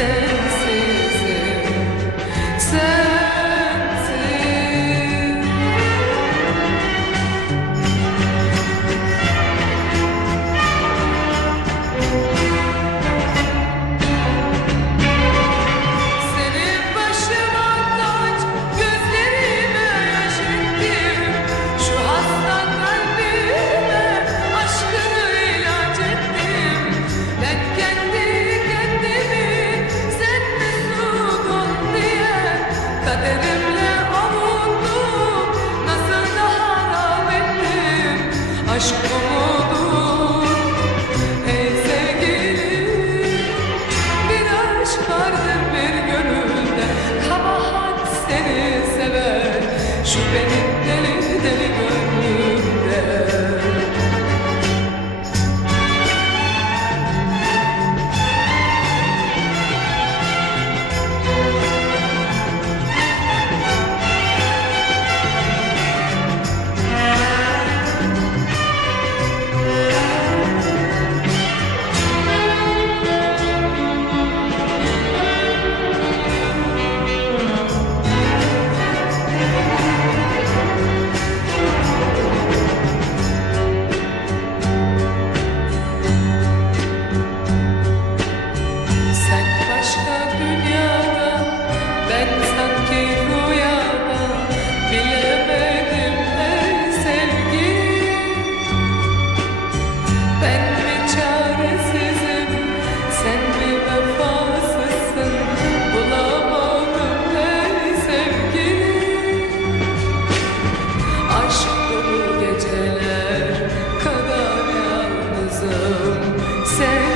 said deli deli gönlüm. say